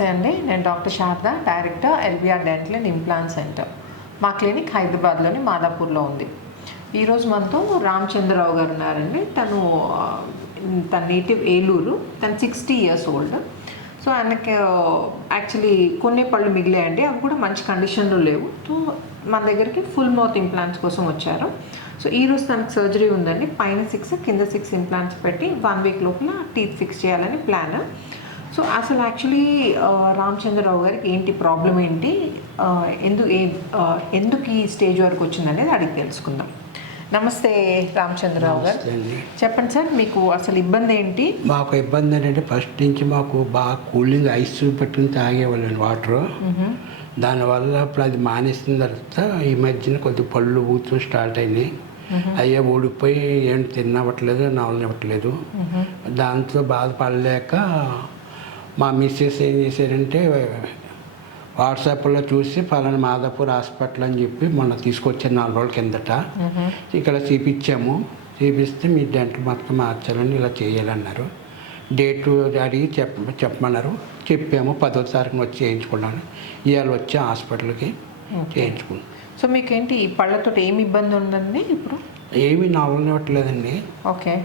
నమస్తే అండి, నేను doctor Sharada, director LBR dental and implant centre. మా క్లినిక్ హైదరాబాద్లోని మాదాపూర్లో ఉంది. ఈరోజు మనతో రామచంద్రరావు గారు ఉన్నారండి. తన నేటివ్ ఏలూరు. తను 60 years ఓల్డ్. సో ఆయనకి యాక్చువల్లీ కొన్ని పళ్ళు మిగిలాయండి, అవి కూడా మంచి కండిషన్లో లేవు. సో మన దగ్గరికి ఫుల్ మౌత్ ఇంప్లాంట్స్ కోసం వచ్చారు. సో ఈరోజు తనకు సర్జరీ ఉందండి. పైన 6 కింద 6 ఇంప్లాంట్స్ పెట్టి 1 week లోపల టీత్ ఫిక్స్ చేయాలని ప్లాన్. సో అసలు యాక్చువల్లీ రామచంద్రరావు గారికి ఏంటి ప్రాబ్లం, ఏంటి, ఎందుకు ఈ స్టేజ్ వరకు వచ్చిందనేది అడిగి తెలుసుకుందాం. నమస్తే రామచంద్రరావు గారు, చెప్పండి సార్, మీకు అసలు ఇబ్బంది ఏంటి? మాకు ఇబ్బంది ఏంటంటే ఫస్ట్ నుంచి మాకు బాగా కూలింగ్ ఐస్ పెట్టుకుని తాగేవాళ్ళండి వాటర్. దానివల్ల ఇప్పుడు అది మానేసిన తర్వాత ఈ మధ్యన కొద్ది పళ్ళు ఊతూ స్టార్ట్ అయినాయి. అయ్యే ఊడిపోయి ఏం తినవట్లేదు, నవలనివ్వట్లేదు. దాంతో బాధపడలేక మా మిస్సెస్ ఏం చేశారంటే వాట్సాప్లో చూసి పలానా మాదాపూర్ హాస్పిటల్ అని చెప్పి మొన్న తీసుకొచ్చాను 4 రోజుల కిందట. ఇక్కడ చూపిస్తే మీ డెంటల్ మొత్తం మార్చాలని ఇలా చేయాలన్నారు. డేటు అడిగి చెప్పమన్నారు. చెప్పాము 10వ తారీఖున వచ్చి చేయించుకున్నాను. ఇవాళ వచ్చి హాస్పిటల్కి చేయించుకున్నాను. సో మీకేంటి ఈ పళ్ళతో ఏమి ఇబ్బంది ఉందండి? ఇప్పుడు ఏమీ నవలనివ్వట్లేదండి. ఓకే.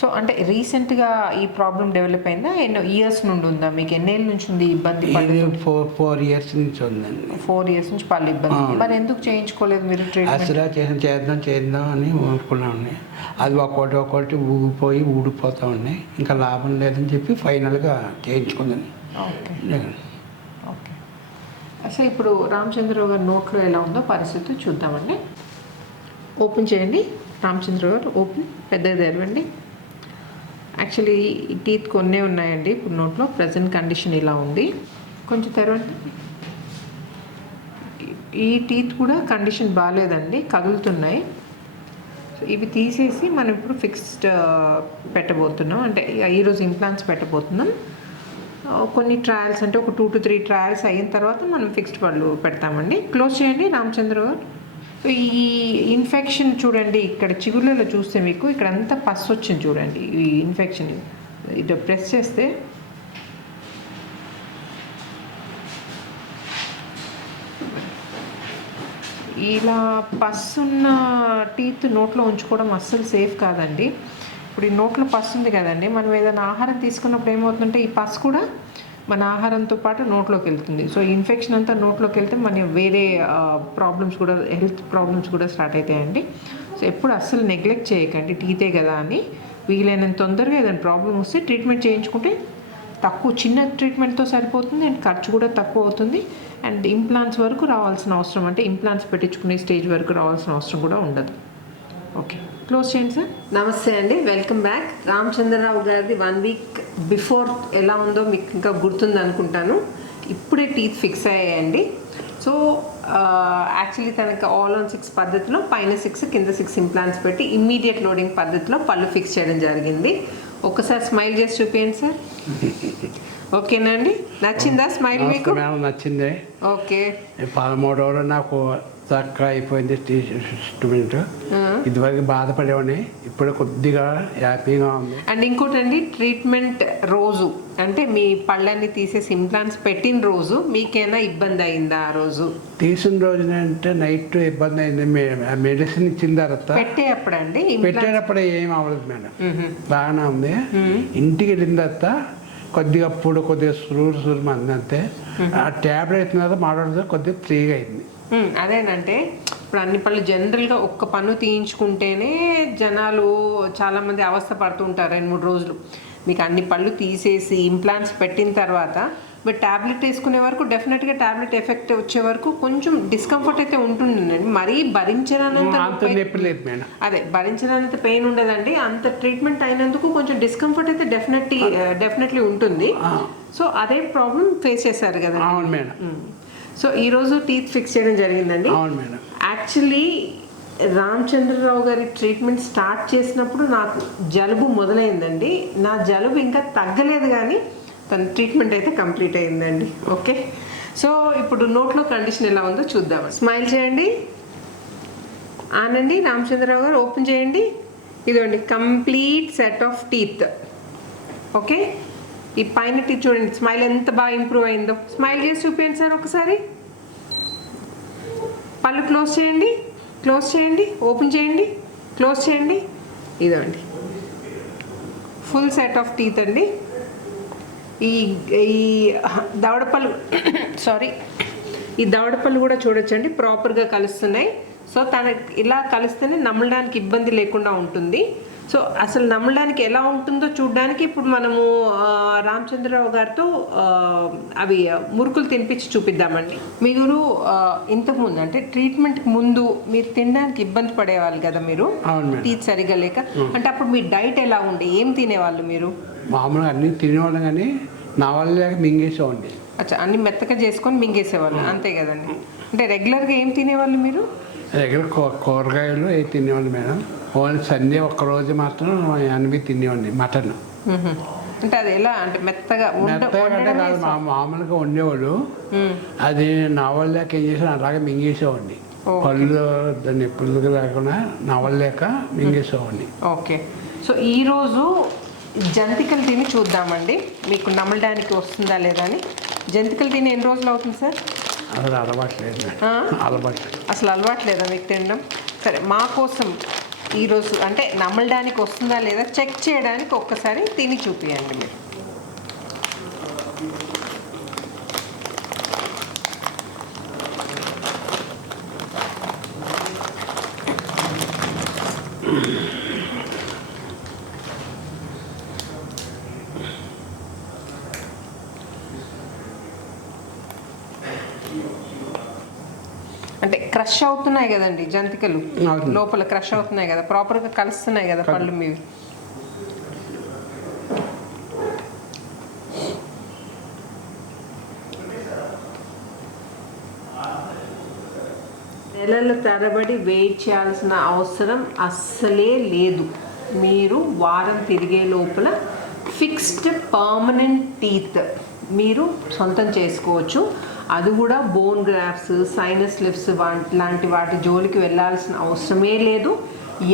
సో అంటే రీసెంట్గా ఈ ప్రాబ్లం డెవలప్ అయిందా? ఎన్నో ఇయర్స్ నుండి ఉందా? మీకు ఎన్నేళ్ళ నుంచి ఉంది ఇబ్బంది? 4 years నుంచి ఉందండి. 4 years నుంచి పళ్ళు ఇబ్బంది. మరి ఎందుకు చేయించుకోలేదు మీరు ట్రీట్మెంట్? అసలు చేద్దాం అని అనుకున్నామండి. అది ఒక్కొక్కటి ఊడిపోతా ఉన్నాయి. ఇంకా లాభం లేదని చెప్పి ఫైనల్గా చేయించుకుందని. Okay okay. అసలు ఇప్పుడు రామచంద్రరావు గారి నోట్లో ఎలా ఉందో పరిస్థితి చూద్దామండి. ఓపెన్ చేయండి రామచంద్రరావు గారు, ఓపెన్ పెద్దగా తెరవండి. యాక్చువల్లీ ఈ టీత్ కొన్నే ఉన్నాయండి ఇప్పుడు నోట్లో. ప్రజెంట్ కండిషన్ ఇలా ఉంది. కొంచెం తెరవండి. ఈ టీత్ కూడా కండిషన్ బాగాలేదండి, కదులుతున్నాయి. సో ఇవి తీసేసి మనం ఇప్పుడు ఫిక్స్డ్ పెట్టబోతున్నాం, అంటే ఈరోజు ఇంప్లాంట్స్ పెట్టబోతున్నాం. కొన్ని ట్రయల్స్, అంటే ఒక 2 to 3 ట్రయల్స్ అయిన తర్వాత మనం ఫిక్స్డ్ పళ్ళు పెడతామండి. క్లోజ్ చేయండి రామచంద్ర గారు. ఈ ఇన్ఫెక్షన్ చూడండి, ఇక్కడ చిగుళ్ళలో చూస్తే మీకు ఇక్కడ అంతా పస్ వచ్చింది చూడండి. ఈ ఇన్ఫెక్షన్ ఇటు ప్రెస్ చేస్తే ఇలా పస్ ఉన్న టీత్ నోట్లో ఉంచుకోవడం అస్సలు సేఫ్ కాదండి. ఇప్పుడు ఈ నోట్లో పస్ ఉంది కదండి, మనం ఏదైనా ఆహారం తీసుకున్నప్పుడు ఏమవుతుందంటే ఈ పస్ కూడా మన ఆహారంతో పాటు నోట్లోకి వెళ్తుంది. సో ఇన్ఫెక్షన్ అంతా నోట్లోకి వెళ్తే మన వేరే ప్రాబ్లమ్స్ కూడా, హెల్త్ ప్రాబ్లమ్స్ కూడా స్టార్ట్ అవుతాయండి. సో ఎప్పుడు అస్సలు నెగ్లెక్ట్ చేయకండి, టీతే కదా అని. వీలైనంత తొందరగా ఏదైనా ప్రాబ్లం వస్తే ట్రీట్మెంట్ చేయించుకుంటే చిన్న ట్రీట్మెంట్తో సరిపోతుంది, అండ్ ఖర్చు కూడా తక్కువ అవుతుంది. అండ్ ఇంప్లాంట్స్ వరకు రావాల్సిన అవసరం, అంటే ఇంప్లాంట్స్ పెట్టించుకునే స్టేజ్ వరకు రావాల్సిన అవసరం కూడా ఉండదు. ఓకే, క్లోజ్ చేయండి సార్. నమస్తే అండి, వెల్కమ్ బ్యాక్. రామచంద్రరావు గారిది 1 week బిఫోర్ ఎలా ఉందో మీకు ఇంకా గుర్తుంది అనుకుంటాను. ఇప్పుడే టీత్ ఫిక్స్ అయ్యాయండి. సో యాక్చువల్లీ తనకి ఆల్ ఆన్ 6 పద్ధతిలో పైన 6 కింద 6 ఇంప్లాంట్స్ పెట్టి ఇమ్మీడియట్ లోడింగ్ పద్ధతిలో పళ్ళు ఫిక్స్ చేయడం జరిగింది. ఒక్కసారి స్మైల్ చేసి చూపించండి సార్. ఓకేనా అండి? నచ్చిందా స్మైల్ మీకు? నచ్చింది. ఓకే. 13 రోజులు నాకు చక్కగా అయిపోయింది ట్రీట్మెంట్. ఇదివరకు బాధపడేవాడిని, ఇప్పుడు కొద్దిగా హ్యాపీగా ఉంది. అండ్ ఇంకోటండి, ట్రీట్మెంట్ రోజు అంటే మీ పళ్ళని తీసేసి ఇంప్లాంట్స్ పెట్టిన రోజు మీకేనా ఇబ్బంది అయిందా? ఆ రోజు తీసిన రోజున అంటే నైట్ ఇబ్బంది అయింది. మెడిసిన్ ఇచ్చిన తర్వాత పెట్టేటప్పుడు ఏం అవ్వలేదు మేడం, బాగానే ఉంది. ఇంటికి వెళ్ళిన తర్వాత కొద్దిగా సురు మంది అంతే. ఆ ట్యాబ్లెట్ ఇచ్చిన తర్వాత మాట్లాడితే కొద్దిగా ఫ్రీగా అయింది. అదేనంటే ఇప్పుడు అన్ని పళ్ళు జనరల్గా ఒక్క పన్ను తీయించుకుంటేనే జనాలు చాలామంది అవస్థ పడుతుంటారు 2-3 రోజులు. మీకు అన్ని పళ్ళు తీసేసి ఇంప్లాంట్స్ పెట్టిన తర్వాత మీరు ట్యాబ్లెట్ వేసుకునే వరకు డెఫినెట్గా ట్యాబ్లెట్ ఎఫెక్ట్ వచ్చే వరకు కొంచెం డిస్కంఫర్ట్ అయితే ఉంటుందండి. మరీ భరించనంత పెయిన్ ఉండదండి. అంత ట్రీట్మెంట్ అయినందుకు కొంచెం డిస్కంఫర్ట్ అయితే డెఫినెట్లీ ఉంటుంది. సో అదే ప్రాబ్లం ఫేస్ చేశారు కదా. అవును మేడం. సో ఈరోజు టీత్ ఫిక్స్ చేయడం జరిగిందండి. అవును మేడం. యాక్చువల్లీ రామచంద్రరావు గారి ట్రీట్మెంట్ స్టార్ట్ చేసినప్పుడు నాకు జలుబు మొదలైందండి. నా జలుబు ఇంకా తగ్గలేదు, కానీ తన ట్రీట్మెంట్ అయితే కంప్లీట్ అయిందండి. ఓకే. సో ఇప్పుడు నోట్లో కండిషన్ ఎలా ఉందో చూద్దాం. స్మైల్ చేయండి, ఆనండి. రామచంద్రరావు గారు ఓపెన్ చేయండి. ఇదండి complete set of teeth. Okay. ఈ పైన టీత్ చూడండి, స్మైల్ ఎంత బాగా ఇంప్రూవ్ అయిందో. స్మైల్ చేసి చూపించండి సార్ ఒకసారి. పళ్ళు క్లోజ్ చేయండి, క్లోజ్ చేయండి, ఓపెన్ చేయండి, క్లోజ్ చేయండి. ఇదండి ఫుల్ సెట్ ఆఫ్ టీత్ అండి. ఈ ఈ దవడపళ్ళు సారీ ఈ దవడపళ్ళు కూడా చూడొచ్చండి, ప్రాపర్గా కలుస్తున్నాయి. సో తనకి ఇలా కలిస్తేనే నమ్మడానికి ఇబ్బంది లేకుండా ఉంటుంది. సో అసలు నమ్మడానికి ఎలా ఉంటుందో చూడడానికి ఇప్పుడు మనము రామచంద్రరావు గారితో అవి మురుకులు తినిపించి చూపిద్దామండి. మీరు ఇంతకుముందు అంటే ట్రీట్మెంట్కి ముందు మీరు తినడానికి ఇబ్బంది పడేవాళ్ళు కదా మీరు, టీత్ సరిగా లేక. అంటే అప్పుడు మీ డైట్ ఎలా ఉండే, ఏం తినేవాళ్ళు మీరు? మామూలుగా అన్నీ తినేవాళ్ళం కానీ నా వల్ల మింగేసేవాడిని. అచ్చా, అన్ని మెత్తగా చేసుకొని మింగేసేవాళ్ళు అంతే కదండి. అంటే రెగ్యులర్గా ఏం తినేవాళ్ళు మీరు? రెగ్యులర్ కూరగాయలు ఏ తినేవాళ్ళు మేడం. ఓన్లీ సండే ఒక్కరోజు మాత్రం అనివి తినేవాడిని, మటన్. అంటే అది ఎలా అంటే మెత్తగా మెత్తగా కాదు, మామూలుగా ఉండేవాళ్ళు. అది నా వల్లేక ఏం చేసాను అలాగే మింగేసేవాడిని. పళ్ళు దాన్ని ఎప్పుడు లేకుండా నా వల్లేక మింగేసేవాడిని. ఓకే. సో ఈరోజు జంతికలు తిని చూద్దామండి మీకు నమ్మడానికి వస్తుందా లేదా అని. జంతికలు తిని ఎన్ని రోజులు అవుతుంది సార్? అసలు అలవాట్లేదు, అసలు అలవాట్లేదా మీకు తినడం? సరే, మా కోసం ఈరోజు అంటే నమ్మడానికి వస్తుందా లేదా చెక్ చేయడానికి ఒక్కసారి తిని చూపియండి మీరు. అంటే క్రష్ అవుతున్నాయి కదండి జంతికలు, లోపల క్రష్ అవుతున్నాయి కదా, ప్రాపర్గా కలుస్తున్నాయి కదా పళ్ళు మీవి. నెలల తరబడి వెయిట్ చేయాల్సిన అవసరం అస్సలే లేదు. మీరు వారం తిరిగే లోపల ఫిక్స్డ్ పర్మనెంట్ టీత్ మీరు సొంతం చేసుకోవచ్చు. అది కూడా బోన్ గ్రాఫ్ట్స్, సైనస్ లిఫ్ట్స్ లాంటి వాటి జోలికి వెళ్ళాల్సిన అవసరమే లేదు.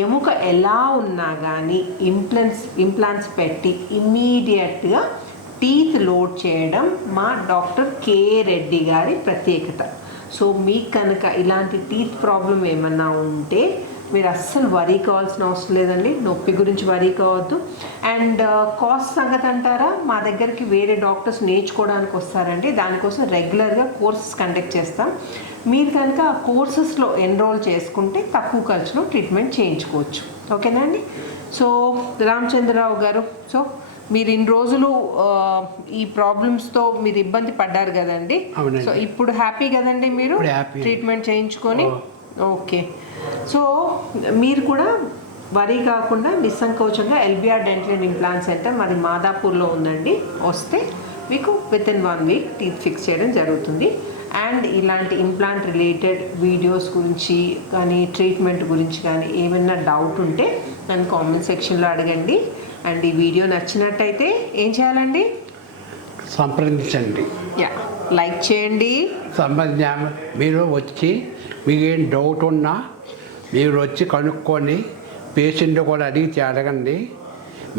ఎముక ఎలా ఉన్నా కానీ ఇంప్లాంట్స్ పెట్టి ఇమ్మీడియట్గా టీత్ లోడ్ చేయడం మా డాక్టర్ కే రెడ్డి గారి ప్రత్యేకత. సో మీకు కనుక ఇలాంటి టీత్ ప్రాబ్లం ఏమన్నా ఉంటే మీరు అస్సలు వరీ కావాల్సిన అవసరం లేదండి. నొప్పి గురించి వరీ కావద్దు. అండ్ కాస్ట్ సంగతి అంటారా, మా దగ్గరికి వేరే డాక్టర్స్ నేర్చుకోవడానికి వస్తారండి. దానికోసం రెగ్యులర్గా కోర్సెస్ కండక్ట్ చేస్తాం. మీరు కనుక ఆ కోర్సెస్లో ఎన్రోల్ చేసుకుంటే తక్కువ ఖర్చులో ట్రీట్మెంట్ చేయించుకోవచ్చు. ఓకేనా అండి? సో రామచంద్రరావు గారు, సో మీరు ఇన్ని రోజులు ఈ ప్రాబ్లమ్స్తో మీరు ఇబ్బంది పడ్డారు కదండి. సో ఇప్పుడు హ్యాపీ కదండి మీరు ట్రీట్మెంట్ చేయించుకొని? ఓకే. సో మీరు కూడా వరీ కాకుండా నిస్సంకోచంగా LBR dental and implant centre మాది మాదాపూర్లో ఉందండి. వస్తే మీకు వితిన్ 1 వీక్ టీత్ ఫిక్స్ చేయడం జరుగుతుంది. అండ్ ఇలాంటి ఇంప్లాంట్ రిలేటెడ్ వీడియోస్ గురించి కానీ ట్రీట్మెంట్ గురించి కానీ ఏమైనా డౌట్ ఉంటే నన్ను కామెంట్ సెక్షన్లో అడగండి. అండ్ ఈ వీడియో నచ్చినట్టయితే ఏం చేయాలండి? సంప్రదించండి, లైక్ చేయండి. మీరు వచ్చి మీకు ఏం డౌట్ ఉన్నా మీరు వచ్చి కనుక్కొని పేషెంట్ కూడా అడగండి.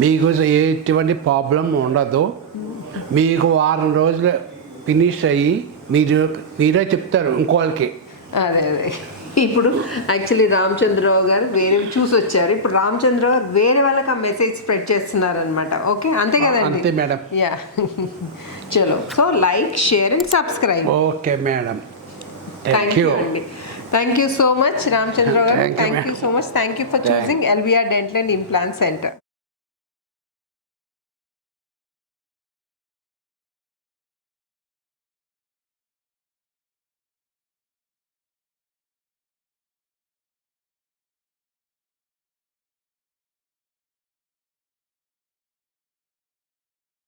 మీకు ఎటువంటి ప్రాబ్లం ఉండదు. మీకు వారం రోజులు ఫినిష్ అయ్యి మీరే చెప్తారు ఇంకోళ్ళకి. అదే ఇప్పుడు యాక్చువల్లీ రామచంద్రరావు గారు వేరే చూసి వచ్చారు. ఇప్పుడు రామచంద్రరావు గారు వేరే వాళ్ళకి ఆ మెసేజ్ స్ప్రెడ్ చేస్తున్నారు అనమాట. ఓకే, అంతే కదండి? అంతే మేడం. యా, చలో. So like, share and subscribe. Okay madam, thank you అండి. Thank you so much, Ramchandra. Thank you so much. Thank you for choosing LBR Dental and Implant Center.